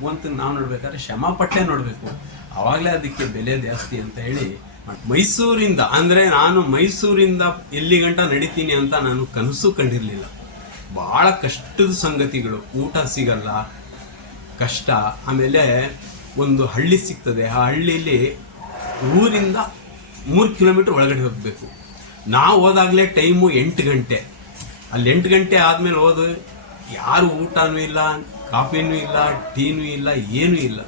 ಭಗವಂತನ ನಾವು ನೋಡ್ಬೇಕಾದ್ರೆ ಶ್ರಮಪಟ್ಟೆ ನೋಡಬೇಕು. ಅವಾಗಲೇ ಅದಕ್ಕೆ ಬೆಲೆ ಜಾಸ್ತಿ ಅಂತ ಹೇಳಿ ಮೈಸೂರಿಂದ, ಅಂದರೆ ನಾನು ಮೈಸೂರಿಂದ ಎಲ್ಲಿ ಗಂಟ ನಡಿತೀನಿ ಅಂತ ನಾನು ಕನಸು ಕಂಡಿರಲಿಲ್ಲ. ಭಾಳ ಕಷ್ಟದ ಸಂಗತಿಗಳು. ಊಟ ಸಿಗಲ್ಲ, ಕಷ್ಟ. ಆಮೇಲೆ ಒಂದು ಹಳ್ಳಿ ಸಿಗ್ತದೆ. ಆ ಹಳ್ಳಿಯಲ್ಲಿ ಊರಿಂದ ಮೂರು ಕಿಲೋಮೀಟರ್ ಒಳಗಡೆ ಹೋಗಬೇಕು. ನಾವು ಹೋದಾಗಲೇ ಟೈಮು ಎಂಟು ಗಂಟೆ. ಅಲ್ಲಿ ಎಂಟು ಗಂಟೆ ಆದಮೇಲೆ ಹೋದ ಯಾರು ಊಟನೂ ಇಲ್ಲ. ಕಾಫಿನೂ ಇಲ್ಲ, ಟೀನೂ ಇಲ್ಲ, ಏನೂ ಇಲ್ಲ.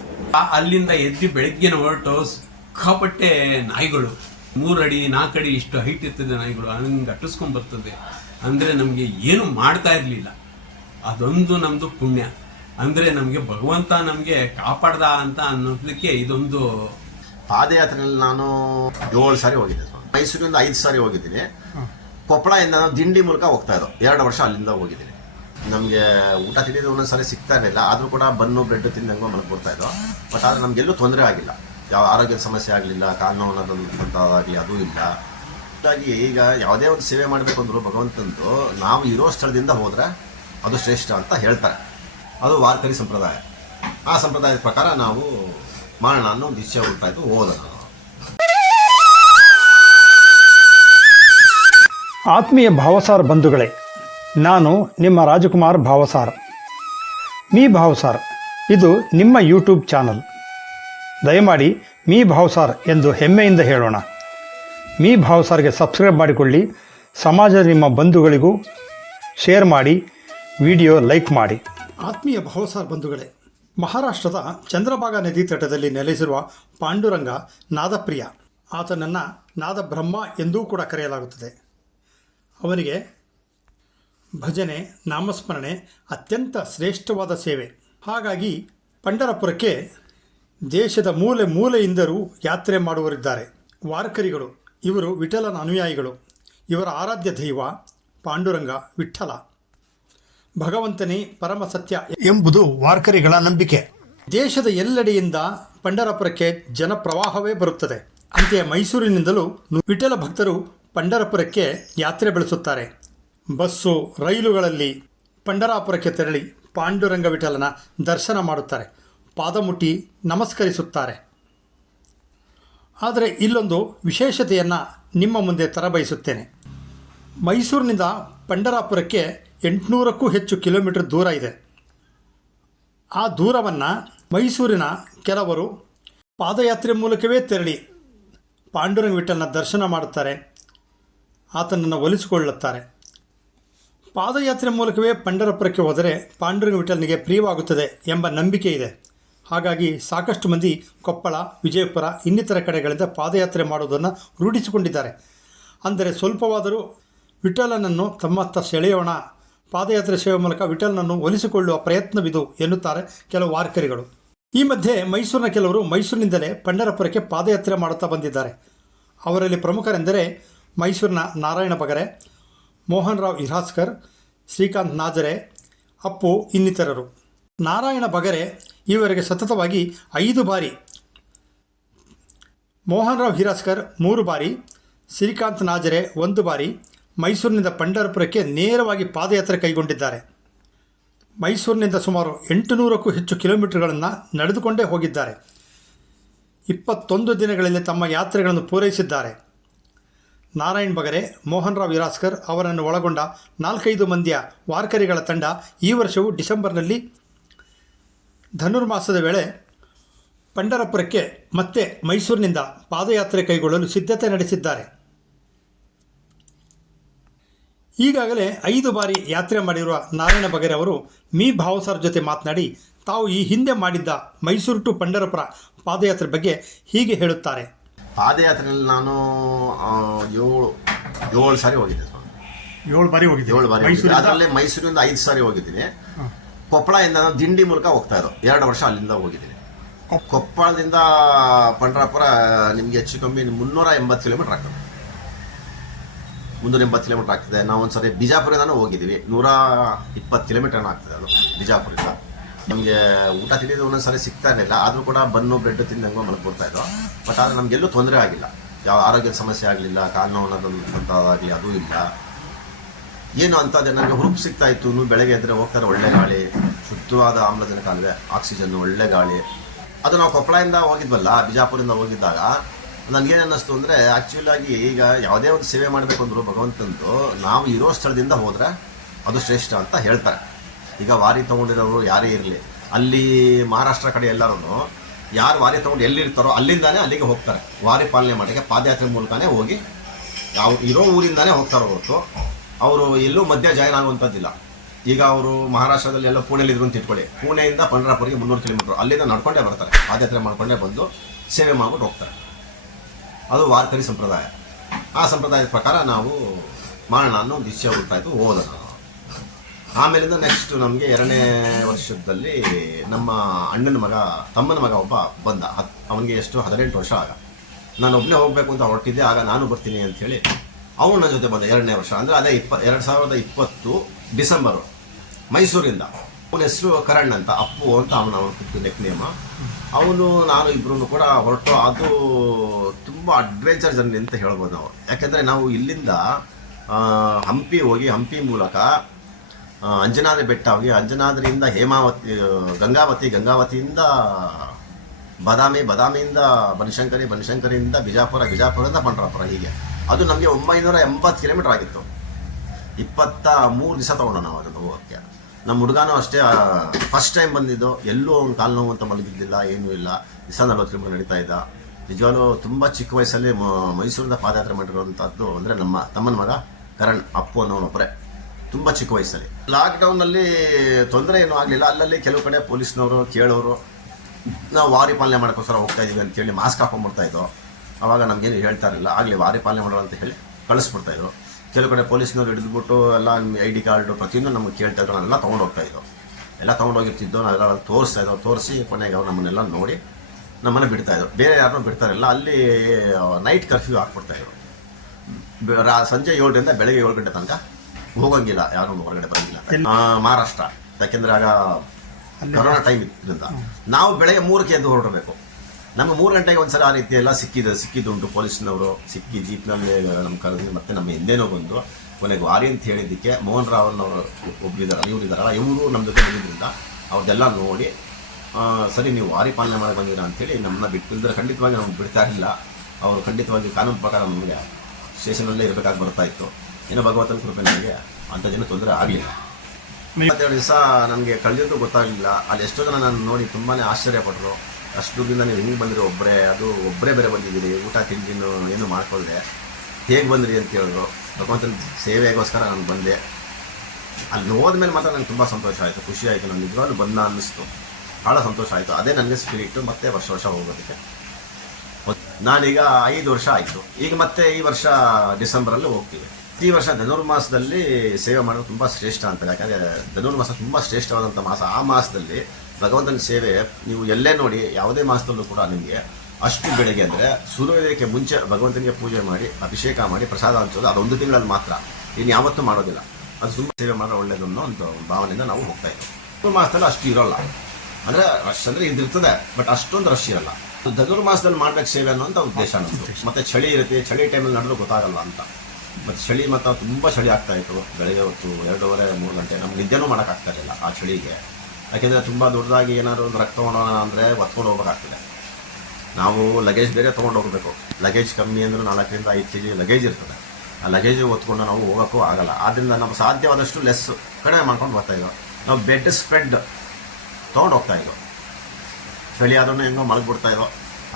ಅಲ್ಲಿಂದ ಎದ್ದು ಬೆಳಗ್ಗೆ ಹೊರಟು ಸಿಕ್ಕಾಪಟ್ಟೆ ನಾಯಿಗಳು. ಮೂರಡಿ ನಾಲ್ಕಡಿ ಇಷ್ಟು ಹೈಟ್ ಇರ್ತದೆ ನಾಯಿಗಳು. ಹಂಗೆ ಅಟ್ಟಿಸ್ಕೊಂಡ್ ಬರ್ತದೆ. ಅಂದರೆ ನಮಗೆ ಏನು ಮಾಡ್ತಾ ಇರಲಿಲ್ಲ. ಅದೊಂದು ನಮ್ಮದು ಪುಣ್ಯ. ಅಂದರೆ ನಮಗೆ ಭಗವಂತ ನಮಗೆ ಕಾಪಾಡ್ದ ಅಂತ ಅನ್ನೋದಕ್ಕೆ ಇದೊಂದು ಪಾದಯಾತ್ರೆಯಲ್ಲಿ ನಾನು ಏಳು ಸಾರಿ ಹೋಗಿದ್ದೆ. ಮೈಸೂರಿಂದ ಐದು ಸಾರಿ ಹೋಗಿದ್ದೀನಿ. ಕೊಪ್ಪಳದಿಂದ ನಾನು ದಿಂಡಿ ಮೂಲಕ ಹೋಗ್ತಾ ಇದ್ದೋ ಎರಡು ವರ್ಷ ಅಲ್ಲಿಂದ ಹೋಗಿದ್ದೀನಿ. ನಮಗೆ ಊಟ ತಿಂಡಿದ್ದು ಒಂದೊಂದು ಸಾರಿ ಸಿಗ್ತಾ ಇರಲಿಲ್ಲ. ಆದರೂ ಕೂಡ ಬನ್ನು ಬ್ರೆಡ್ ತಿಂದಂಗೆ ಮಲಗ್ಬಿಡ್ತಾ ಇದ್ದೋ ಬಟ್ ಆದರೆ ನಮಗೆಲ್ಲೂ ತೊಂದರೆ ಆಗಿಲ್ಲ. ಯಾವ ಆರೋಗ್ಯದ ಸಮಸ್ಯೆ ಆಗಲಿಲ್ಲ ಕಾಲು ನೋವು ಅನ್ನೋದಂಥದ್ದಾಗಲಿ ಅದೂ ಇಲ್ಲ. ಹೀಗಾಗಿ ಈಗ ಯಾವುದೇ ಒಂದು ಸೇವೆ ಮಾಡಬೇಕು ಅಂದರು ಭಗವಂತಂದು ನಾವು ಇರೋ ಸ್ಥಳದಿಂದ ಹೋದರೆ ಅದು ಶ್ರೇಷ್ಠ ಅಂತ ಹೇಳ್ತಾರೆ. ಅದು ವಾರ್ಕರಿ ಸಂಪ್ರದಾಯ. ಆ ಸಂಪ್ರದಾಯದ ಪ್ರಕಾರ ನಾವು ಮಾಡೋಣ ಅನ್ನೋ ಒಂದು ಇಚ್ಛೆ ಉಂಟಾಯಿತು ಹೋದ ಆತ್ಮೀಯ ಭಾವಸಾರ್ ಬಂಧುಗಳೇ ನಾನು ನಿಮ್ಮ ರಾಜಕುಮಾರ್ ಭಾವಸಾರ್. ಮೀ ಭಾವಸಾರ್, ಇದು ನಿಮ್ಮ ಯೂಟ್ಯೂಬ್ ಚಾನಲ್. ದಯಮಾಡಿ ಮೀ ಭಾವಸಾರ್ ಎಂದು ಹೆಮ್ಮೆಯಿಂದ ಹೇಳೋಣ. ಮೀ ಭಾವಸಾರ್ಗೆ ಸಬ್ಸ್ಕ್ರೈಬ್ ಮಾಡಿಕೊಳ್ಳಿ, ಸಮಾಜದ ನಿಮ್ಮ ಬಂಧುಗಳಿಗೂ ಶೇರ್ ಮಾಡಿ, ವಿಡಿಯೋ ಲೈಕ್ ಮಾಡಿ. ಆತ್ಮೀಯ ಭಾವಸಾರ್ ಬಂಧುಗಳೇ, ಮಹಾರಾಷ್ಟ್ರದ ಚಂದ್ರಭಾಗ ನದಿ ತಟದಲ್ಲಿ ನೆಲೆಸಿರುವ ಪಾಂಡುರಂಗ ನಾದಪ್ರಿಯ. ಆತನನ್ನು ನಾದಬ್ರಹ್ಮ ಎಂದೂ ಕೂಡ ಕರೆಯಲಾಗುತ್ತದೆ. ಅವನಿಗೆ ಭಜನೆ, ನಾಮಸ್ಮರಣೆ ಅತ್ಯಂತ ಶ್ರೇಷ್ಠವಾದ ಸೇವೆ. ಹಾಗಾಗಿ ಪಂಡರಪುರಕ್ಕೆ ದೇಶದ ಮೂಲೆ ಮೂಲೆಯಿಂದರೂ ಯಾತ್ರೆ ಮಾಡುವರಿದ್ದಾರೆ ವಾರಕರಿಗಳು, ಇವರು ವಿಠಲನ ಅನುಯಾಯಿಗಳು. ಇವರ ಆರಾಧ್ಯ ದೈವ ಪಾಂಡುರಂಗ ವಿಠಲ. ಭಗವಂತನೇ ಪರಮ ಸತ್ಯ ಎಂಬುದು ವಾರ್ಕರಿಗಳ ನಂಬಿಕೆ. ದೇಶದ ಎಲ್ಲೆಡೆಯಿಂದ ಪಂಡರಪುರಕ್ಕೆ ಜನಪ್ರವಾಹವೇ ಬರುತ್ತದೆ. ಅಂತೆಯೇ ಮೈಸೂರಿನಿಂದಲೂ ವಿಠಲ ಭಕ್ತರು ಪಂಡರಪುರಕ್ಕೆ ಯಾತ್ರೆ ಬೆಳೆಸುತ್ತಾರೆ. ಬಸ್ಸು ರೈಲುಗಳಲ್ಲಿ ಪಂಡರಾಪುರಕ್ಕೆ ತೆರಳಿ ಪಾಂಡುರಂಗ ವಿಠಲನ ದರ್ಶನ ಮಾಡುತ್ತಾರೆ. ಪಾದಮುಟ್ಟಿ ನಮಸ್ಕರಿಸುತ್ತಾರೆ. ಆದರೆ ಇಲ್ಲೊಂದು ವಿಶೇಷತೆಯನ್ನು ನಿಮ್ಮ ಮುಂದೆ ತರಬಯಸುತ್ತೇನೆ. ಮೈಸೂರಿನಿಂದ ಪಂಡರಾಪುರಕ್ಕೆ ಎಂಟುನೂರಕ್ಕೂ ಹೆಚ್ಚು ಕಿಲೋಮೀಟರ್ ದೂರ ಇದೆ. ಆ ದೂರವನ್ನು ಮೈಸೂರಿನ ಕೆಲವರು ಪಾದಯಾತ್ರೆ ಮೂಲಕವೇ ತೆರಳಿ ಪಾಂಡುರಂಗ ವಿಠಲನ ದರ್ಶನ ಮಾಡುತ್ತಾರೆ. ಆತನನ್ನು ಒಲಿಸಿಕೊಳ್ಳುತ್ತಾರೆ. ಪಾದಯಾತ್ರೆ ಮೂಲಕವೇ ಪಂಡರಪುರಕ್ಕೆ ಹೋದರೆ ಪಾಂಡುರಂಗ ವಿಠಲನಿಗೆ ಪ್ರಿಯವಾಗುತ್ತದೆ ಎಂಬ ನಂಬಿಕೆ ಇದೆ. ಹಾಗಾಗಿ ಸಾಕಷ್ಟು ಮಂದಿ ಕೊಪ್ಪಳ, ವಿಜಯಪುರ, ಇನ್ನಿತರ ಕಡೆಗಳಿಂದ ಪಾದಯಾತ್ರೆ ಮಾಡುವುದನ್ನು ರೂಢಿಸಿಕೊಂಡಿದ್ದಾರೆ. ಅಂದರೆ ಸ್ವಲ್ಪವಾದರೂ ವಿಠಲನನ್ನು ತಮ್ಮತ್ತ ಸೆಳೆಯೋಣ, ಪಾದಯಾತ್ರೆ ಸೇವೆ ಮೂಲಕ ವಿಠಲನನ್ನು ಒಲಿಸಿಕೊಳ್ಳುವ ಪ್ರಯತ್ನವಿದು ಎನ್ನುತ್ತಾರೆ ಕೆಲವು ವಾರ್ಕರಿಗಳು. ಈ ಮಧ್ಯೆ ಮೈಸೂರಿನ ಕೆಲವರು ಮೈಸೂರಿನಿಂದಲೇ ಪಂಡರಪುರಕ್ಕೆ ಪಾದಯಾತ್ರೆ ಮಾಡುತ್ತಾ ಬಂದಿದ್ದಾರೆ. ಅವರಲ್ಲಿ ಪ್ರಮುಖರೆಂದರೆ ಮೈಸೂರಿನ ನಾರಾಯಣ ಬಗರೆ ಮೋಹನ್ ರಾವ್ ಇರಾಸ್ಕರ್ ಶ್ರೀಕಾಂತ್ ನಾಜರೆ, ಅಪ್ಪು ಇನ್ನಿತರರು. ನಾರಾಯಣ ಬಗರೆ ಈವರೆಗೆ ಸತತವಾಗಿ ಐದು ಬಾರಿ, ಮೋಹನ್ ರಾವ್ ಹಿರಾಸ್ಕರ್ ಮೂರು ಬಾರಿ, ಶ್ರೀಕಾಂತ್ ನಾಜರೆ ಒಂದು ಬಾರಿ, ಮೈಸೂರಿನಿಂದ ಪಂಡರಪುರಕ್ಕೆ ನೇರವಾಗಿ ಪಾದಯಾತ್ರೆ ಕೈಗೊಂಡಿದ್ದಾರೆ. ಮೈಸೂರಿನಿಂದ ಸುಮಾರು ಎಂಟು ನೂರಕ್ಕೂ ಹೆಚ್ಚು ಕಿಲೋಮೀಟರ್ಗಳನ್ನು ನಡೆದುಕೊಂಡೇ ಹೋಗಿದ್ದಾರೆ. ಇಪ್ಪತ್ತೊಂದು ದಿನಗಳಲ್ಲಿ ತಮ್ಮ ಯಾತ್ರೆಗಳನ್ನು ಪೂರೈಸಿದ್ದಾರೆ. ನಾರಾಯಣ್ ಬಗರೆ, ಮೋಹನ್ ರಾವ್ ಇರಾಸ್ಕರ್ ಅವರನ್ನು ಒಳಗೊಂಡ ನಾಲ್ಕೈದು ಮಂದಿಯ ವಾರ್ಕರಿಗಳ ತಂಡ ಈ ವರ್ಷವು ಡಿಸೆಂಬರ್ನಲ್ಲಿ ಧನುರ್ಮಾಸದ ವೇಳೆ ಪಂಡರಪುರಕ್ಕೆ ಮತ್ತೆ ಮೈಸೂರಿನಿಂದ ಪಾದಯಾತ್ರೆ ಕೈಗೊಳ್ಳಲು ಸಿದ್ಧತೆ ನಡೆಸಿದ್ದಾರೆ. ಈಗಾಗಲೇ ಐದು ಬಾರಿ ಯಾತ್ರೆ ಮಾಡಿರುವ ನಾರಾಯಣ ಬಗೆರೆ ಅವರು ಮೀ ಭಾವಸಾರ್ ಜೊತೆ ಮಾತನಾಡಿ, ತಾವು ಈ ಹಿಂದೆ ಮಾಡಿದ್ದ ಮೈಸೂರು ಟು ಪಂಡರಪುರ ಪಾದಯಾತ್ರೆ ಬಗ್ಗೆ ಹೀಗೆ ಹೇಳುತ್ತಾರೆ. ಪಾದಯಾತ್ರೆಯಲ್ಲಿ ನಾನು ಏಳು ಏಳು ಸಾರಿ ಹೋಗಿದ್ದೆ ಸ್ವಾಮಿ. ಏಳು ಬಾರಿ ಹೋಗಿದ್ದೆ. ಏಳು ಬಾರಿ ಹೋಗಿದ್ದೆ. ಅದರಲ್ಲೇ ಮೈಸೂರಿಂದ ಐದು ಸಾರಿ ಹೋಗಿದ್ದೀನಿ. ಕೊಪ್ಪಳದಿಂದ ನಾನು ದಿಂಡಿ ಮೂಲಕ ಹೋಗ್ತಾ ಇರೋ ಎರಡು ವರ್ಷ ಅಲ್ಲಿಂದ ಹೋಗಿದ್ದೀನಿ. ಕೊಪ್ಪಳದಿಂದ ಪಂಡ್ರಾಪುರ ನಿಮಗೆ ಹೆಚ್ಚು ಕಮ್ಮಿ ಮುನ್ನೂರ ಎಂಬತ್ತು ಕಿಲೋಮೀಟರ್ ಆಗ್ತದೆ. ಮುನ್ನೂರ ಎಂಬತ್ತು ಕಿಲೋಮೀಟರ್ ಆಗ್ತದೆ. ನಾವು ಒಂದ್ಸರಿ ಬಿಜಾಪುರದಿಂದನೂ ಹೋಗಿದ್ದೀವಿ. ನೂರ ಇಪ್ಪತ್ತು ಕಿಲೋಮೀಟರ್ ಆಗ್ತದೆ ಅದು ಬಿಜಾಪುರದಿಂದ ನಮಗೆ ಊಟ ತಿಂಡಿದ್ದು ಒಂದೊಂದು ಸಾರಿ ಸಿಗ್ತಾ ಇರಲಿಲ್ಲ. ಆದರೂ ಕೂಡ ಬನ್ನು, ಬ್ರೆಡ್ ತಿಂದಂಗೆ ಮಲಗ್ಬಿಡ್ತಾ ಇದ್ದೋ ಬಟ್ ಆದರೆ ನಮಗೆಲ್ಲೂ ತೊಂದರೆ ಆಗಿಲ್ಲ. ಯಾವ ಆರೋಗ್ಯದ ಸಮಸ್ಯೆ ಆಗಲಿಲ್ಲ ಕಾಲು ನೋವು ಅನ್ನೋದಂಥದ್ದಾಗಲಿ ಅದೂ ಇಲ್ಲ. ಏನು ಅಂತದೆ ನನಗೆ ಹುರುಪು ಸಿಗ್ತಾ ಇತ್ತು. ಬೆಳಗ್ಗೆ ಎದ್ರೆ ಹೋಗ್ತಾರೆ, ಒಳ್ಳೆ ಗಾಳಿ. ಶುದ್ಧವಾದ ಆಮ್ಲಜನಕ ಅಲ್ವೇ? ಆಕ್ಸಿಜನ್, ಒಳ್ಳೆ ಗಾಳಿ. ಅದು ನಾವು ಕೊಪ್ಪಳದಿಂದ ಹೋಗಿದ್ವಲ್ಲ, ಬಿಜಾಪುರದಿಂದ ಹೋಗಿದ್ದಾಗ, ನನಗೇನು ಅನ್ನಿಸ್ತು ಅಂದರೆ ಆ್ಯಕ್ಚುಲಾಗಿ ಈಗ ಯಾವುದೇ ಒಂದು ಸೇವೆ ಮಾಡಬೇಕು ಅಂದರು ಭಗವಂತಂದು, ನಾವು ಇರೋ ಸ್ಥಳದಿಂದ ಹೋದರೆ ಅದು ಶ್ರೇಷ್ಠ ಅಂತ ಹೇಳ್ತಾರೆ. ಈಗ ವಾರಿ ತೊಗೊಂಡಿರೋರು ಯಾರೇ ಇರಲಿ, ಅಲ್ಲಿ ಮಹಾರಾಷ್ಟ್ರ ಕಡೆ ಎಲ್ಲರೂ ಯಾರು ವಾರಿ ತೊಗೊಂಡು ಎಲ್ಲಿರ್ತಾರೋ ಅಲ್ಲಿಂದಾನೇ ಅಲ್ಲಿಗೆ ಹೋಗ್ತಾರೆ. ವಾರಿ ಪಾಲನೆ ಮಾಡೋಕ್ಕೆ ಪಾದಯಾತ್ರೆ ಮೂಲಕನೇ ಹೋಗಿ ಯಾವ ಇರೋ ಊರಿಂದಾನೇ ಹೋಗ್ತಾರೆ ಹೊರತು ಅವರು ಎಲ್ಲೂ ಮಧ್ಯ ಜಾಯ್ನ್ ಆಗುವಂಥದ್ದಿಲ್ಲ. ಈಗ ಅವರು ಮಹಾರಾಷ್ಟ್ರದಲ್ಲಿ ಎಲ್ಲ ಪುಣೆಯಲ್ಲಿ ಇದ್ರು ಅಂತ ಇಟ್ಕೊಳ್ಳಿ. ಪುಣೆಯಿಂದ ಪಂಡ್ರಾಪುರಿಗೆ ಮುನ್ನೂರು ಕಿಲೋಮೀಟ್ರ್. ಅಲ್ಲಿಂದ ನಡ್ಕೊಂಡೇ ಬರ್ತಾರೆ. ಪಾದಯಾತ್ರೆ ಮಾಡ್ಕೊಂಡೇ ಬಂದು ಸೇವೆ ಮಾಡ್ಬಿಟ್ಟು ಹೋಗ್ತಾರೆ. ಅದು ವಾರ್ಕರಿ ಸಂಪ್ರದಾಯ. ಆ ಸಂಪ್ರದಾಯದ ಪ್ರಕಾರ ನಾವು ಮಾಡೋಣ ಅನ್ನೋ ಒಂದು ಇಚ್ಛೆ ಹೋದ ಆಮೇಲಿಂದ ನೆಕ್ಸ್ಟ್ ನಮಗೆ ಎರಡನೇ ವರ್ಷದಲ್ಲಿ ನಮ್ಮ ಅಣ್ಣನ ಮಗ, ತಮ್ಮನ ಮಗ ಒಬ್ಬ ಬಂದ. ಹತ್, ಅವನಿಗೆ ಎಷ್ಟು, ಹದಿನೆಂಟು ವರ್ಷ ಆಗ. ನಾನು ಒಬ್ಬನೇ ಹೋಗಬೇಕು ಅಂತ ಹೊರಟಿದ್ದೆ, ಆಗ ನಾನು ಬರ್ತೀನಿ ಅಂಥೇಳಿ ಅವನು ನನ್ನ ಜೊತೆ ಬಂದ ಎರಡನೇ ವರ್ಷ. ಅಂದರೆ ಅದೇ ಇಪ್ಪ, ಎರಡು ಸಾವಿರದ ಇಪ್ಪತ್ತು ಡಿಸೆಂಬರು, ಮೈಸೂರಿಂದ. ಅವನ ಹೆಸರು ಕರಣ್ ಅಂತ, ಅಪ್ಪು ಅಂತ ಅವನ ಅವನು ನೆಕ್ ನೇಮ ಅವನು, ನಾನು ಇಬ್ಬರು ಕೂಡ ಹೊರಟು. ಅದು ತುಂಬ ಅಡ್ವೆಂಚರ್ ಜರ್ನಿ ಅಂತ ಹೇಳ್ಬೋದು ನಾವು. ಯಾಕೆಂದರೆ ನಾವು ಇಲ್ಲಿಂದ ಹಂಪಿ ಹೋಗಿ, ಹಂಪಿ ಮೂಲಕ ಅಂಜನಾದ್ರಿ ಬೆಟ್ಟ ಹೋಗಿ, ಅಂಜನಾದ್ರಿಯಿಂದ ಹೇಮಾವತಿ ಗಂಗಾವತಿ, ಗಂಗಾವತಿಯಿಂದ ಬದಾಮಿ, ಬದಾಮಿಯಿಂದ ಬನಶಂಕರಿ, ಬನಶಂಕರಿಯಿಂದ ಬಿಜಾಪುರ, ಬಿಜಾಪುರದಿಂದ ಪಂಡ್ರಾಪುರ ಹೀಗೆ. ಅದು ನಮಗೆ ಒಂಬೈನೂರ ಎಂಬತ್ತು ಕಿಲೋಮೀಟರ್ ಆಗಿತ್ತು. ಇಪ್ಪತ್ತ ಮೂರು ದಿವಸ ತೊಗೊಂಡು ನಾವು ಅದನ್ನು ಹೋಗೋಕ್ಕೆ. ನಮ್ಮ ಹುಡುಗನೂ ಅಷ್ಟೇ ಫಸ್ಟ್ ಟೈಮ್ ಬಂದಿದ್ದು. ಎಲ್ಲೂ ಅವ್ನು ಕಾಲು ನೋವು ಅಂತ ಮಲಗಿದ್ದಿಲ್ಲ, ಏನೂ ಇಲ್ಲ. ದಿವಸ ನಲ್ವತ್ತು ಕಿಲೋಮೀಟರ್ ನಡೀತಾ ಇದ್ದ. ನಿಜವಾಗ್ಲೂ ತುಂಬ ಚಿಕ್ಕ ವಯಸ್ಸಲ್ಲಿ ಮೈಸೂರಿಂದ ಪಾದಯಾತ್ರೆ ಮಾಡಿರುವಂಥದ್ದು ಅಂದರೆ ನಮ್ಮ ತಮ್ಮನ ಮಗ ಕರಣ್, ಅಪ್ಪು ಅನ್ನೋನೊಬ್ಬರೇ ತುಂಬ ಚಿಕ್ಕ ವಯಸ್ಸಲ್ಲಿ. ಲಾಕ್ಡೌನಲ್ಲಿ ತೊಂದರೆ ಏನೂ ಆಗಲಿಲ್ಲ. ಅಲ್ಲಲ್ಲಿ ಕೆಲವು ಕಡೆ ಪೊಲೀಸ್ನವರು, ಕೇಳೋರು, ನಾವು ವಾರಿ ಪಾಲನೆ ಮಾಡೋಕ್ಕೋಸ್ಕರ ಹೋಗ್ತಾ ಇದೀವಿ ಅಂತೇಳಿ ಮಾಸ್ಕ್ ಹಾಕೊಂಡ್ಬರ್ತಾ ಆವಾಗ ನಮಗೇನು ಹೇಳ್ತಾ ಇರಲಿಲ್ಲ. ಆಗಲಿ ವಾರಿ ಪಾಲನೆ ಮಾಡೋಣ ಅಂತ ಹೇಳಿ ಕಳಿಸ್ಬಿಡ್ತಾಯಿದ್ರು ಕೆಲವು ಕಡೆ ಪೊಲೀಸ್ನವ್ರು ಹಿಡಿದ್ಬಿಟ್ಟು ಎಲ್ಲ ಐ ಡಿ ಕಾರ್ಡು ಪ್ರತಿಯೊಂದು ನಮಗೆ ಕೇಳ್ತಾ ಇದ್ರು. ನಾವೆಲ್ಲ ತೊಗೊಂಡು ಹೋಗ್ತಾ ಇದ್ದೋ ಎಲ್ಲ ತೊಗೊಂಡೋಗಿರ್ತಿದ್ದು ನಾವೆಲ್ಲ ತೋರಿಸ್ತಾ ಇದ್ದೋ ತೋರಿಸಿ ಕೊನೆಗೆ ಅವ್ರು ನಮ್ಮನ್ನೆಲ್ಲ ನೋಡಿ ನಮ್ಮನ್ನ ಬಿಡ್ತಾ ಇದ್ರು. ಬೇರೆ ಯಾರನ್ನೂ ಬಿಡ್ತಾ ಇರಲಿಲ್ಲ ಅಲ್ಲಿ ನೈಟ್ ಕರ್ಫ್ಯೂ ಹಾಕ್ಬಿಡ್ತಾಯಿದ್ರು ರಾ- ಸಂಜೆ ಏಳರಿಂದ ಬೆಳಗ್ಗೆ ಏಳು ಗಂಟೆ ತನಕ ಹೋಗಂಗಿಲ್ಲ ಯಾರು ಹೊರಗಡೆ ಬರಂಗಿಲ್ಲ ಆ, ಮಹಾರಾಷ್ಟ್ರ. ಯಾಕೆಂದ್ರೆ ಆಗ ಕೊರೋನಾ ಟೈಮ್ ಇದ್ರಿಂದ. ನಾವು ಬೆಳಗ್ಗೆ ಮೂರಕ್ಕೆ ಎದ್ದು ಹೊರಡಬೇಕು ನಮ್ಮ ಮೂರು ಗಂಟೆಗೆ ಒಂದ್ಸಲ ಆ ರೀತಿ ಎಲ್ಲ ಸಿಕ್ಕಿದೆ ಸಿಕ್ಕಿದ್ದುಂಟು ಪೊಲೀಸ್ನವರು. ಸಿಕ್ಕಿ ಜೀಪ್ನಲ್ಲಿ ನಮ್ಮ ಕರೆದು ಮತ್ತೆ ನಮ್ಮ ಹಿಂದೇನೋ ಬಂದು ಕೊನೆಗೆ ವಾರಿ ಅಂತ ಹೇಳಿದ್ದಕ್ಕೆ ಮೋಹನ್ ರಾವ್ ಅವರು ಒಬ್ಬರಿದ್ದಾರೆ ಇವ್ರು ಇದ್ದಾರಲ್ಲ ಇವರು ನಮ್ಮ ಜೊತೆ ಬಂದಿದ್ದರಿಂದ ಅವ್ರದ್ದೆಲ್ಲ ನೋಡಿ ಆ, ಸರಿ ನೀವು ವಾರಿ ಪಾಲನೆ ಮಾಡಿ ಬಂದಿರ ಅಂತೇಳಿ ನಮ್ಮನ್ನ ಬಿಟ್ಟಿದ್ರೆ ಖಂಡಿತವಾಗಿ ನಮ್ಗೆ ಬಿಡ್ತಾ ಇರಲಿಲ್ಲ. ಅವರು ಖಂಡಿತವಾಗಿ ಕಾನೂನು ಪ್ರಕಾರ ನಮಗೆ ಸ್ಟೇಷನಲ್ಲೇ ಇರಬೇಕಾಗಿ ಬರ್ತಾ ಇತ್ತು. ಏನೋ ಭಗವಂತನ ಕೃಪೆ ನನಗೆ ಜನ ತೊಂದರೆ ಆಗಲಿಲ್ಲ. ಇಪ್ಪತ್ತೆರಡು ದಿವಸ ನನಗೆ ಕಳೆದಿದ್ದು ಗೊತ್ತಾಗಲಿಲ್ಲ. ಅಲ್ಲಿ ಎಷ್ಟೋ ಜನ ನಾನು ನೋಡಿ ತುಂಬಾ ಆಶ್ಚರ್ಯಪಟ್ಟರು ಅಷ್ಟು ದಿನ ನೀವು ಹಿಂಗೆ ಬಂದಿರೋ ಒಬ್ಬರೇ ಅದು ಒಬ್ಬರೇ ಬೇರೆ ಬಂದಿದ್ದೀರಿ ಊಟ ತಿಂಡಿನ ಏನು ಮಾಡ್ಕೊಳ್ಳದೆ ಹೇಗೆ ಬಂದಿರಿ ಅಂತ ಹೇಳಿದ್ರು. ಭಗವಂತನ ಸೇವೆಗೋಸ್ಕರ ನಾನು ಬಂದೆ. ಅಲ್ಲಿ ಹೋದ್ಮೇಲೆ ಮಾತ್ರ ನನಗೆ ತುಂಬ ಸಂತೋಷ ಆಯಿತು ಖುಷಿ ಆಯಿತು ನಾನು ನಿಜವಾಗ್ಲೂ ಬಂದ ಅನ್ನಿಸ್ತು. ಭಾಳ ಸಂತೋಷ ಆಯಿತು. ಅದೇ ನನಗೆ ಸ್ಪಿರಿಟ್ಟು ಮತ್ತೆ ವರ್ಷ ವರ್ಷ ಹೋಗೋದಕ್ಕೆ. ನಾನೀಗ ಐದು ವರ್ಷ ಆಯಿತು. ಈಗ ಮತ್ತೆ ಈ ವರ್ಷ ಡಿಸೆಂಬರಲ್ಲಿ ಹೋಗ್ತೀವಿ. ಈ ವರ್ಷ ಧನುರ್ಮಾಸದಲ್ಲಿ ಸೇವೆ ಮಾಡೋದು ತುಂಬ ಶ್ರೇಷ್ಠ ಅಂತ, ಯಾಕಂದರೆ ಧನುರ್ಮಾಸ ತುಂಬ ಶ್ರೇಷ್ಠವಾದಂಥ ಮಾಸ. ಆ ಮಾಸದಲ್ಲಿ ಭಗವಂತನ ಸೇವೆ ನೀವು ಎಲ್ಲೇ ನೋಡಿ, ಯಾವುದೇ ಮಾಸದಲ್ಲೂ ಕೂಡ ನಿಮಗೆ ಅಷ್ಟು ಬೆಳಗ್ಗೆ ಅಂದರೆ ಸೂರ್ಯೋದಯಕ್ಕೆ ಮುಂಚೆ ಭಗವಂತನಿಗೆ ಪೂಜೆ ಮಾಡಿ, ಅಭಿಷೇಕ ಮಾಡಿ, ಪ್ರಸಾದ ಹಂಚೋದು, ಅದೊಂದು ತಿಂಗಳಲ್ಲಿ ಮಾತ್ರ. ಇನ್ನು ಯಾವತ್ತೂ ಮಾಡೋದಿಲ್ಲ. ಅದು ತುಂಬ ಸೇವೆ ಮಾಡೋ ಒಳ್ಳೇದು ಅನ್ನೋ ಒಂದು ಭಾವನೆಯಿಂದ ನಾವು ಹೋಗ್ತಾ ಇದ್ದೀವಿ ಧನುರ್ಮಾಸದಲ್ಲಿ ಅಷ್ಟು ಇರೋಲ್ಲ. ಅಂದರೆ ರಶ್ ಅಂದರೆ ಇದಿರ್ತದೆ ಬಟ್ ಅಷ್ಟೊಂದು ರಶ್ ಇರಲ್ಲ. ಧನುರ್ಮಾಸದಲ್ಲಿ ಮಾಡ್ಬೇಕು ಸೇವೆ ಅನ್ನೋಂಥ ಉದ್ದೇಶ ನಮ್ಮದು ಮತ್ತೆ ಚಳಿ ಇರುತ್ತೆ, ಚಳಿ ಟೈಮಲ್ಲಿ ನಡೆದು ಗೊತ್ತಾಗಲ್ಲ ಅಂತ. ಮತ್ತು ಚಳಿ ಮತ್ತು ತುಂಬ ಚಳಿ ಆಗ್ತಾ ಇತ್ತು. ಬೆಳಗ್ಗೆ ಹೊತ್ತು ಎರಡೂವರೆ, ಮೂರು ಗಂಟೆ. ನಮ್ಗೆ ನಿದ್ದೆನೂ ಮಾಡೋಕ್ಕಾಗ್ತಾ ಇರಲಿಲ್ಲ ಆ ಚಳಿಗೆ. ಯಾಕೆಂದರೆ ತುಂಬ ದೊಡ್ಡದಾಗಿ ಏನಾದರೂ ಒಂದು ರಕ್ತ ಮಾಡೋಣ ಅಂದರೆ ಹೊತ್ಕೊಂಡು ಹೋಗ್ಬೇಕಾಗ್ತದೆ. ನಾವು ಲಗೇಜ್ ಬೇರೆ ತೊಗೊಂಡು ಹೋಗಬೇಕು. ಲಗೇಜ್ ಕಮ್ಮಿ ಅಂದರೆ ನಾಲ್ಕರಿಂದ ಐದು ಕೆ ಜಿ ಲಗೇಜ್ ಇರ್ತದೆ. ಆ ಲಗೇಜ್ ಹೊತ್ಕೊಂಡು ನಾವು ಹೋಗೋಕ್ಕೂ ಆಗಲ್ಲ. ಆದ್ದರಿಂದ ನಮ್ಮ ಸಾಧ್ಯವಾದಷ್ಟು ಲೆಸ್ ಕಡಿಮೆ ಮಾಡ್ಕೊಂಡು ಬರ್ತಾ ಇದ್ದೋ ನಾವು ಬೆಡ್ ಸ್ಪ್ರೆಡ್ ತೊಗೊಂಡು ಹೋಗ್ತಾ ಇದ್ದೋ ಚಳಿ ಆದ್ರೂ ಹೆಂಗೋ ಮಲಗಿಬಿಡ್ತಾಯಿದ್ದೋ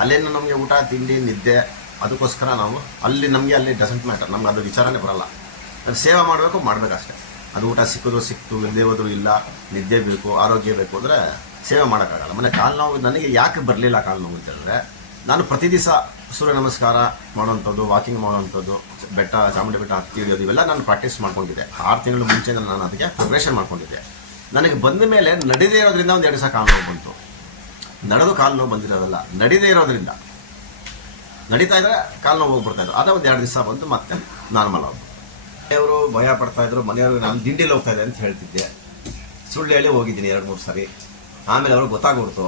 ಅಲ್ಲೇನು ನಮಗೆ ಊಟ, ತಿಂಡಿ, ನಿದ್ದೆ ಅದಕ್ಕೋಸ್ಕರ ನಾವು ಅಲ್ಲಿ ನಮಗೆ ಅಲ್ಲಿ ಡಸಂಟ್ ಮ್ಯಾಟರ್ ನಮ್ಗೆ ಅದು ವಿಚಾರನೇ ಬರಲ್ಲ. ಅದು ಸೇವೆ ಮಾಡಬೇಕು, ಮಾಡಬೇಕಷ್ಟೇ. ಅದು ಊಟ ಸಿಕ್ಕಿದ್ರು ಸಿಕ್ತು ಇಲ್ಲದೆ ಹೋದ್ರು ಇಲ್ಲ, ನಿದ್ದೆ ಬೇಕು, ಆರೋಗ್ಯ ಬೇಕು ಅಂದರೆ ಸೇವೆ ಮಾಡೋಕ್ಕಾಗಲ್ಲ. ಮನೆ ಕಾಲು ನೋವು, ನನಗೆ ಯಾಕೆ ಬರಲಿಲ್ಲ ಕಾಲು ನೋವು ಅಂತೇಳಿದ್ರೆ ನಾನು ಪ್ರತಿ ದಿವಸ ಸೂರ್ಯ ನಮಸ್ಕಾರ ಮಾಡೋವಂಥದ್ದು, ವಾಕಿಂಗ್ ಮಾಡೋವಂಥದ್ದು, ಬೆಟ್ಟ, ಚಾಮುಂಡಿ ಬೆಟ್ಟ, ಹತ್ತಿ ಇಳಿಯೋದು ಇವೆಲ್ಲ ನಾನು ಪ್ರಾಕ್ಟೀಸ್ ಮಾಡ್ಕೊಂಡಿದ್ದೆ. ಆರು ತಿಂಗಳು ಮುಂಚೆ ನಾನು ಅದಕ್ಕೆ ಪ್ರಿಪ್ರೇಷನ್ ಮಾಡ್ಕೊಂಡಿದ್ದೆ. ನನಗೆ ಬಂದ ಮೇಲೆ ನಡೀದೇ ಇರೋದ್ರಿಂದ ಒಂದು ಎರಡು ದಿವಸ ಕಾಲು ನೋವು ಬಂತು. ನಡೆದು ಕಾಲು ನೋವು ಬಂದಿರೋದಲ್ಲ, ನಡೀದೇ ಇರೋದ್ರಿಂದ. ನಡೀತಾ ಇದ್ರೆ ಕಾಲು ನೋವು ಹೋಗ್ಬಿಡ್ತಾ ಇದ್ರು. ಅದೇ ಒಂದು ಎರಡು ದಿವಸ ಬಂತು ಮತ್ತೆ ನಾರ್ಮಲ್ ಆಗೋದು ಮನೆಯವರು ಭಯ ಪಡ್ತಾ ಇದ್ರು. ಮನೆಯವರು ನಾನು ದಿಂಡಿಲಿ ಹೋಗ್ತಾ ಇದ್ದೆ ಅಂತ ಹೇಳ್ತಿದ್ದೆ. ಸುಳ್ಳು ಹೇಳಿ ಹೋಗಿದ್ದೀನಿ ಎರಡು ಮೂರು ಸಾರಿ. ಆಮೇಲೆ ಅವ್ರಿಗೆ ಗೊತ್ತಾಗ್ಬಿಡ್ತು.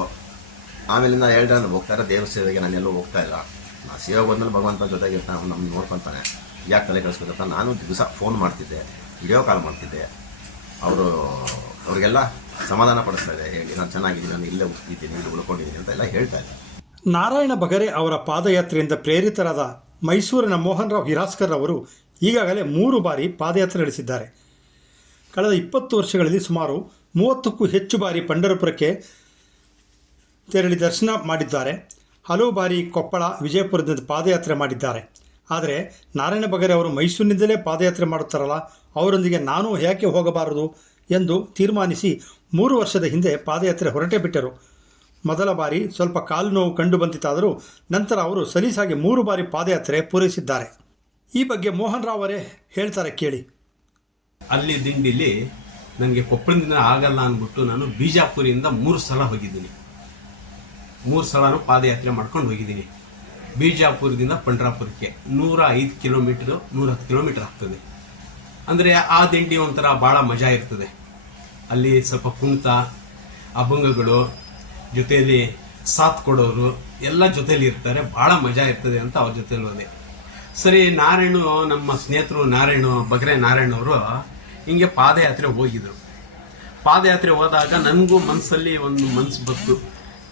ಆಮೇಲಿಂದ ಹೇಳಿದ್ರೆ ನಾನು ಹೋಗ್ತಾ ದೇವ್ರ ಸೇವೆಗೆ, ನಾನು ಎಲ್ಲೂ ಹೋಗ್ತಾ ಇಲ್ಲ. ನಾನು ಸೇವೆ ಬಂದ್ಮೇಲೆ ಭಗವಂತ ಜೊತೆಗೆ ಇರ್ತಾನೆ, ಅವ್ನು ನಮ್ಮನ್ನು ನೋಡ್ಕೊತಾನೆ. ಯಾಕೆ ತಲೆ ಕಳಿಸ್ಬೇಕಂತ ನಾನು ದಿವಸ ಫೋನ್ ಮಾಡ್ತಿದ್ದೆ ವಿಡಿಯೋ ಕಾಲ್ ಮಾಡ್ತಿದ್ದೆ. ಅವರು, ಅವರಿಗೆಲ್ಲ ಸಮಾಧಾನ ಪಡಿಸ್ತಾ ಇದೆ ಹೇಳಿ, ನಾನು ಚೆನ್ನಾಗಿದ್ದೀನಿ, ನಾನು ಇಲ್ಲೇ ಇದ್ದೀನಿ ಇಲ್ಲಿ ಉಳ್ಕೊಂಡಿದ್ದೀನಿ ಅಂತ ಎಲ್ಲ ಹೇಳ್ತಾ ಇದ್ದೆ ನಾರಾಯಣ ಬಗರೆ ಅವರ ಪಾದಯಾತ್ರೆಯಿಂದ ಪ್ರೇರಿತರಾದ ಮೈಸೂರಿನ ಮೋಹನ್ ರಾವ್ ಹಿರಾಸ್ಕರ್ ಅವರು ಈಗಾಗಲೇ ಮೂರು ಬಾರಿ ಪಾದಯಾತ್ರೆ ನಡೆಸಿದ್ದಾರೆ. ಕಳೆದ ಇಪ್ಪತ್ತು ವರ್ಷಗಳಲ್ಲಿ ಸುಮಾರು ಮೂವತ್ತಕ್ಕೂ ಹೆಚ್ಚು ಬಾರಿ ಪಂಡರಪುರಕ್ಕೆ ತೆರಳಿ ದರ್ಶನ ಮಾಡಿದ್ದಾರೆ. ಹಲವು ಬಾರಿ ಕೊಪ್ಪಳ, ವಿಜಯಪುರದಿಂದ ಪಾದಯಾತ್ರೆ ಮಾಡಿದ್ದಾರೆ. ಆದರೆ ನಾರಾಯಣ ಬಗರೆ ಅವರು ಮೈಸೂರಿನಿಂದಲೇ ಪಾದಯಾತ್ರೆ ಮಾಡುತ್ತಾರಲ್ಲ, ಅವರೊಂದಿಗೆ ನಾನು ಯಾಕೆ ಹೋಗಬಾರದು ಎಂದು ತೀರ್ಮಾನಿಸಿ ಮೂರು ವರ್ಷದ ಹಿಂದೆ ಪಾದಯಾತ್ರೆ ಹೊರಟೇ ಬಿಟ್ಟರು. ಮೊದಲ ಬಾರಿ ಸ್ವಲ್ಪ ಕಾಲು ನೋವು ಕಂಡು ಬಂದಿತಾದರೂ ನಂತರ ಅವರು ಸಲೀಸಾಗಿ ಮೂರು ಬಾರಿ ಪಾದಯಾತ್ರೆ ಪೂರೈಸಿದ್ದಾರೆ. ಈ ಬಗ್ಗೆ ಮೋಹನ್ ರಾವ್ ಅವರೇ ಹೇಳ್ತಾರೆ ಕೇಳಿ. ಅಲ್ಲಿ ದಿಂಡಿಲಿ ನನಗೆ ಕೊಪ್ಪಳದಿಂದ ಆಗಲ್ಲ ಅಂದ್ಬಿಟ್ಟು ನಾನು ಬಿಜಾಪುರಿಯಿಂದ ಮೂರು ಸಲ ಹೋಗಿದ್ದೀನಿ. ಮೂರು ಸಲನೂ ಪಾದಯಾತ್ರೆ ಮಾಡ್ಕೊಂಡು ಹೋಗಿದ್ದೀನಿ. ಬಿಜಾಪುರದಿಂದ ಪಂಡ್ರಾಪುರಕ್ಕೆ ನೂರ ಐದು ಕಿಲೋಮೀಟ್ರು, ನೂರ ಹತ್ತು ಕಿಲೋಮೀಟ್ರ್ ಆಗ್ತದೆ. ಅಂದರೆ ಆ ದಿಂಡಿ ಒಂಥರ ಭಾಳ ಮಜಾ ಇರ್ತದೆ. ಅಲ್ಲಿ ಸ್ವಲ್ಪ ಕುಣಿತ, ಅಭಂಗಗಳು ಜೊತೆಯಲ್ಲಿ ಸಾಥ್ ಕೊಡೋರು ಎಲ್ಲ ಜೊತೇಲಿ ಇರ್ತಾರೆ, ಭಾಳ ಮಜಾ ಇರ್ತದೆ ಅಂತ ಅವ್ರ ಜೊತೆಲಿ ಹೋದೆ. ಸರಿ, ನಾರಾಯಣು ನಮ್ಮ ಸ್ನೇಹಿತರು ನಾರಾಯಣು, ಬಗ್ರೆ ನಾರಾಯಣವರು ಹಿಂಗೆ ಪಾದಯಾತ್ರೆ ಹೋಗಿದ್ರು. ಪಾದಯಾತ್ರೆ ಹೋದಾಗ ನನಗೂ ಮನಸ್ಸಲ್ಲಿ ಒಂದು ಮನಸ್ಸು ಬಂತು.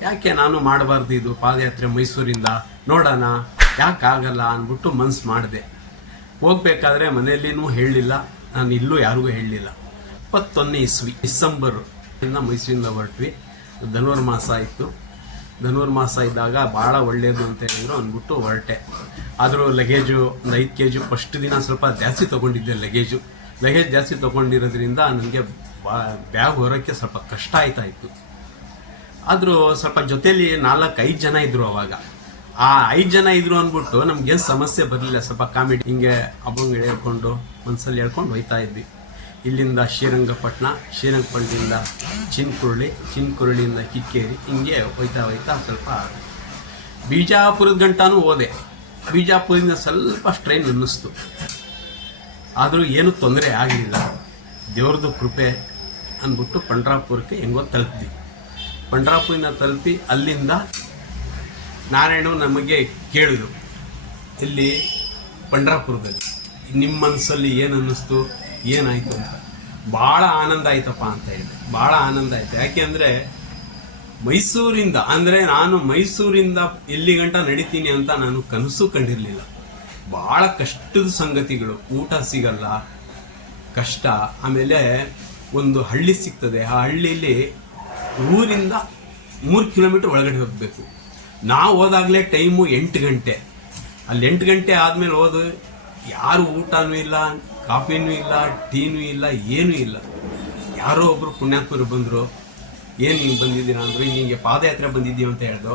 ಯಾಕೆ ನಾನು ಮಾಡಬಾರ್ದು ಇದು ಪಾದಯಾತ್ರೆ ಮೈಸೂರಿಂದ? ನೋಡೋಣ ಯಾಕೆ ಆಗಲ್ಲ ಅಂದ್ಬಿಟ್ಟು ಮನ್ಸು ಮಾಡಿದೆ. ಹೋಗ್ಬೇಕಾದ್ರೆ ಮನೆಯಲ್ಲಿನೂ ಹೇಳಲಿಲ್ಲ ನಾನು ಇಲ್ಲೂ ಯಾರಿಗೂ ಹೇಳಲಿಲ್ಲ ಇಪ್ಪತ್ತೊಂದನೇ ಇಸ್ವಿ, ಡಿಸೆಂಬರು ಮೈಸೂರಿಂದ ಹೊರಟ್ವಿ. ಧನುರ್ಮಾಸ ಇತ್ತು. ಧನುರ್ಮಾಸ ಇದ್ದಾಗ ಭಾಳ ಒಳ್ಳೆಯದು ಅಂತ ಹೇಳಿದ್ರು ಅಂದ್ಬಿಟ್ಟು ಹೊರಟೆ. ಆದರೂ ಲಗೇಜು ಒಂದು ಐದು ಕೆ ಜಿ ಫಸ್ಟ್ ದಿನ ಸ್ವಲ್ಪ ಜಾಸ್ತಿ ತೊಗೊಂಡಿದ್ದೆ ಲಗೇಜು ಲಗೇಜ್ ಜಾಸ್ತಿ ತೊಗೊಂಡಿರೋದ್ರಿಂದ ನನಗೆ ಬ್ಯಾಗ್ ಹೊರೋಕ್ಕೆ ಸ್ವಲ್ಪ ಕಷ್ಟ ಆಯ್ತಾ ಇತ್ತು. ಆದರೂ ಸ್ವಲ್ಪ ಜೊತೆಯಲ್ಲಿ ನಾಲ್ಕು ಐದು ಜನ ಇದ್ದರು ಅವಾಗ. ಆ ಐದು ಜನ ಇದ್ರು ಅಂದ್ಬಿಟ್ಟು ನಮ್ಗೇನು ಸಮಸ್ಯೆ ಬರಲಿಲ್ಲ. ಸ್ವಲ್ಪ ಕಾಮಿಡಿ ಹಿಂಗೆ ಹಬ್ಬಂಗೆ ಹೇಳ್ಕೊಂಡು ಮನಸ್ಸಲ್ಲಿ ಹೇಳ್ಕೊಂಡು ಹೋಯ್ತಾ ಇದ್ವಿ. ಇಲ್ಲಿಂದ ಶ್ರೀರಂಗಪಟ್ಟಣ ಶ್ರೀರಂಗಪಟ್ಟಣದಿಂದ ಚಿನ್ಕುರುಳಿ ಚಿನ್ಕುರುಳಿಯಿಂದ ಕಿಕ್ಕೇರಿ, ಹಿಂಗೆ ಹೋಯ್ತಾ ಹೋಯ್ತಾ ಸ್ವಲ್ಪ ಬಿಜಾಪುರದ ಗಂಟಾನು ಹೋದೆ. ಬಿಜಾಪುರದಿಂದ ಸ್ವಲ್ಪ ಸ್ಟ್ರೈನ್ ಅನ್ನಿಸ್ತು. ಆದರೂ ಏನು ತೊಂದರೆ ಆಗಲಿಲ್ಲ ದೇವ್ರದ್ದು ಕೃಪೆ ಅಂದ್ಬಿಟ್ಟು ಪಂಡ್ರಾಪುರಕ್ಕೆ ಹೆಂಗೋ ತಲುಪಿದ್ವಿ. ಪಂಡ್ರಾಪುರದಿಂದ ತಲುಪಿ ಅಲ್ಲಿಂದ ನಾರಾಯಣ ನಮಗೆ ಕೇಳಿದ್ರು, ಇಲ್ಲಿ ಪಂಡ್ರಾಪುರದಲ್ಲಿ ನಿಮ್ಮ ಮನಸ್ಸಲ್ಲಿ ಏನು ಅನ್ನಿಸ್ತು? ಏನಾಯಿತು? ಅಂತ. ಭಾಳ ಆನಂದ ಆಯ್ತಪ್ಪ ಅಂತ ಹೇಳಿದೆ. ಭಾಳ ಆನಂದ ಆಯ್ತು. ಯಾಕೆ ಮೈಸೂರಿಂದ, ಅಂದರೆ ನಾನು ಮೈಸೂರಿಂದ ಇಲ್ಲಿ ಗಂಟ ನಡಿತೀನಿ ಅಂತ ನಾನು ಕನಸು ಕಂಡಿರಲಿಲ್ಲ. ಭಾಳ ಕಷ್ಟದ ಸಂಗತಿಗಳು. ಊಟ ಸಿಗಲ್ಲ, ಕಷ್ಟ. ಆಮೇಲೆ ಒಂದು ಹಳ್ಳಿ ಸಿಗ್ತದೆ. ಆ ಹಳ್ಳಿಯಲ್ಲಿ ಊರಿಂದ ಮೂರು ಕಿಲೋಮೀಟರ್ ಒಳಗಡೆ ಹೋಗಬೇಕು. ನಾವು ಹೋದಾಗಲೇ ಟೈಮು ಎಂಟು ಗಂಟೆ. ಅಲ್ಲಿ ಎಂಟು ಗಂಟೆ ಆದಮೇಲೆ ಹೋದ, ಯಾರು ಊಟನೂ ಇಲ್ಲ ಕಾಫಿನೂ ಇಲ್ಲ, ಟೀನೂ ಇಲ್ಲ, ಏನೂ ಇಲ್ಲ. ಯಾರೋ ಒಬ್ಬರು ಪುಣ್ಯಾತ್ಮರು ಬಂದರು, ಏನು ಹಿಂಗೆ ಬಂದಿದ್ದೀರಾ? ಅಂದರು ಹಿಂಗೆ ಪಾದಯಾತ್ರೆ ಬಂದಿದ್ದೀವಿ ಅಂತ ಹೇಳ್ದು.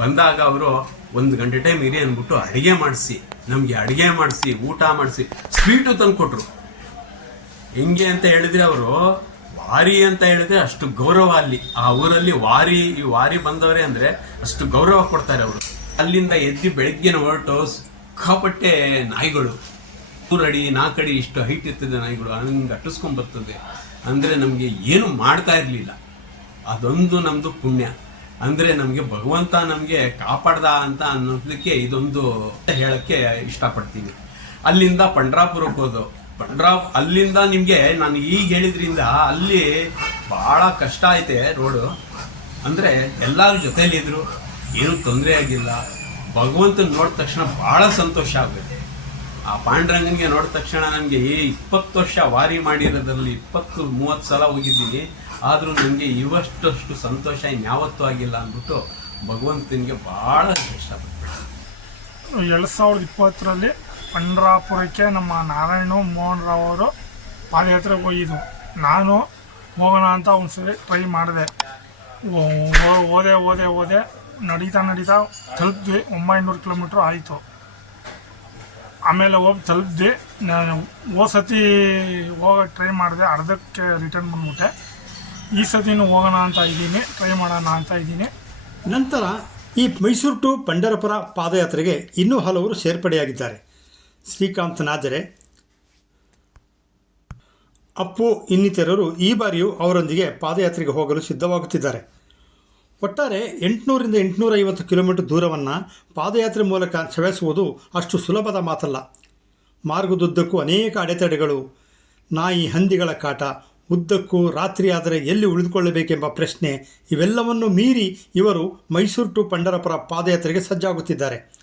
ಬಂದಾಗ ಅವರು, ಒಂದು ಗಂಟೆ ಟೈಮ್ ಇರಿ ಅಂದ್ಬಿಟ್ಟು ಅಡುಗೆ ಮಾಡಿಸಿ, ನಮಗೆ ಅಡುಗೆ ಮಾಡಿಸಿ, ಊಟ ಮಾಡಿಸಿ, ಸ್ವೀಟು ತಂದು ಕೊಟ್ಟರು ಹೆಂಗೆ ಅಂತ ಹೇಳಿದ್ರೆ ಅವರು, ವಾರಿ ಅಂತ ಹೇಳಿದ್ರೆ ಅಷ್ಟು ಗೌರವ ಅಲ್ಲಿ. ಆ ಊರಲ್ಲಿ ವಾರಿ, ಈ ವಾರಿ ಬಂದವರೇ ಅಂದರೆ ಅಷ್ಟು ಗೌರವ ಕೊಡ್ತಾರೆ ಅವರು. ಅಲ್ಲಿಂದ ಎದ್ದು ಬೆಳಗ್ಗೆ ಹೊರಟು, ಸಿಕ್ಕಾಪಟ್ಟೆ ನಾಯಿಗಳು. ಮೂರಡಿ ಅಡಿ ಇಷ್ಟು ಹೈಟ್ ಇರ್ತದೆ ನಾಯಿಗಳು ಹಂಗೆ ಅಟ್ಟಿಸ್ಕೊಂಡ್ ಬರ್ತದೆ. ಅಂದ್ರೆ ನಮಗೆ ಏನು ಮಾಡ್ತಾ ಇರಲಿಲ್ಲ. ಅದೊಂದು ನಮ್ಮದು ಪುಣ್ಯ. ಅಂದ್ರೆ ನಮಗೆ ಭಗವಂತ ನಮಗೆ ಕಾಪಾಡ್ದ ಅಂತ ಅನ್ನೋದಕ್ಕೆ ಇದೊಂದು ಹೇಳಕ್ಕೆ ಇಷ್ಟಪಡ್ತೀನಿ. ಅಲ್ಲಿಂದ ಪಂಡ್ರಾಪುರಕ್ಕೆ ಹೋದು ಪಂಡ್ರಾ, ಅಲ್ಲಿಂದ ನಿಮಗೆ ನಾನು ಈಗ ಹೇಳಿದ್ರಿಂದ ಅಲ್ಲಿ ಬಹಳ ಕಷ್ಟ ಐತೆ ರೋಡು ಅಂದ್ರೆ ಎಲ್ಲರೂ ಜೊತೆಲಿದ್ರು, ಏನೂ ತೊಂದರೆ ಆಗಿಲ್ಲ. ಭಗವಂತನ ನೋಡಿದ ತಕ್ಷಣ ಬಹಳ ಸಂತೋಷ ಆಗುತ್ತೆ ಆ ಪಾಂಡುರಂಗನಿಗೆ ನೋಡಿದ ತಕ್ಷಣ ನನಗೆ, ಏ, ಇಪ್ಪತ್ತು ವರ್ಷ ವಾರಿ ಮಾಡಿರೋದ್ರಲ್ಲಿ ಇಪ್ಪತ್ತು, ಮೂವತ್ತು ಸಲ ಹೋಗಿದ್ದೀನಿ ಆದರೂ ನನಗೆ ಇವಷ್ಟಷ್ಟು ಸಂತೋಷ ಇನ್ಯಾವತ್ತೂ ಆಗಿಲ್ಲ ಅಂದ್ಬಿಟ್ಟು ಭಗವಂತನಿಗೆ ಭಾಳ ಇಷ್ಟಪಡ್ತೀನಿ ಎರಡು ಸಾವಿರದ ಇಪ್ಪತ್ತರಲ್ಲಿ ಪಂಡ್ರಾಪುರಕ್ಕೆ ನಮ್ಮ ನಾರಾಯಣ ಮೋಹನ್ ರಾವ್ ಅವರು ಪಾದಯಾತ್ರೆಗೆ ಹೋಗಿದ್ದು. ನಾನು ಹೋಗೋಣ ಅಂತ ಒಂದ್ಸರಿ ಟ್ರೈ ಮಾಡಿದೆ. ಓದೆ ಓದೆ ಓದೆ ನಡೀತಾ ನಡೀತಾ ತಲುಪಿದ್ವಿ. ಒಂಬೈನೂರು ಕಿಲೋಮೀಟ್ರ್ ಆಯಿತು. ಆಮೇಲೆ ಹೋಗಿ ನಾನು ಹೋದ ಸತಿ ಹೋಗೋಕ್ಕೆ ಟ್ರೈ ಮಾಡಿದೆ, ಅರ್ಧಕ್ಕೆ ರಿಟರ್ನ್ ಬಂದ್ಬಿಟ್ಟೆ. ಈ ಸತಿನೂ ಹೋಗೋಣ ಅಂತ ಇದ್ದೀನಿ ಟ್ರೈ ಮಾಡೋಣ ಅಂತ ಇದ್ದೀನಿ. ನಂತರ ಈ ಮೈಸೂರು ಟು ಪಂಡರಪುರ ಪಾದಯಾತ್ರೆಗೆ ಇನ್ನೂ ಹಲವರು ಸೇರ್ಪಡೆಯಾಗಿದ್ದಾರೆ. ಶ್ರೀಕಾಂತ್ ನಾದರೆ ಅಪ್ಪು ಇನ್ನಿತರರು ಈ ಬಾರಿಯೂ ಅವರೊಂದಿಗೆ ಪಾದಯಾತ್ರೆಗೆ ಹೋಗಲು ಸಿದ್ಧವಾಗುತ್ತಿದ್ದಾರೆ. ಒಟ್ಟಾರೆ ಎಂಟುನೂರಿಂದ ಎಂಟುನೂರ ಐವತ್ತು ಕಿಲೋಮೀಟರ್ ದೂರವನ್ನು ಪಾದಯಾತ್ರೆ ಮೂಲಕ ಸವೆಸುವುದು ಅಷ್ಟು ಸುಲಭದ ಮಾತಲ್ಲ. ಮಾರ್ಗದುದ್ದಕ್ಕೂ ಅನೇಕ ಅಡೆತಡೆಗಳು. ನಾಯಿ ಹಂದಿಗಳ ಕಾಟ, ಉದ್ದಕ್ಕೂ ರಾತ್ರಿಯಾದರೆ ಎಲ್ಲಿ ಉಳಿದುಕೊಳ್ಳಬೇಕೆಂಬ ಪ್ರಶ್ನೆ ಇವೆಲ್ಲವನ್ನು ಮೀರಿ ಇವರು ಮೈಸೂರು ಟು ಪಂಡರಪುರ ಪಾದಯಾತ್ರೆಗೆ ಸಜ್ಜಾಗುತ್ತಿದ್ದಾರೆ.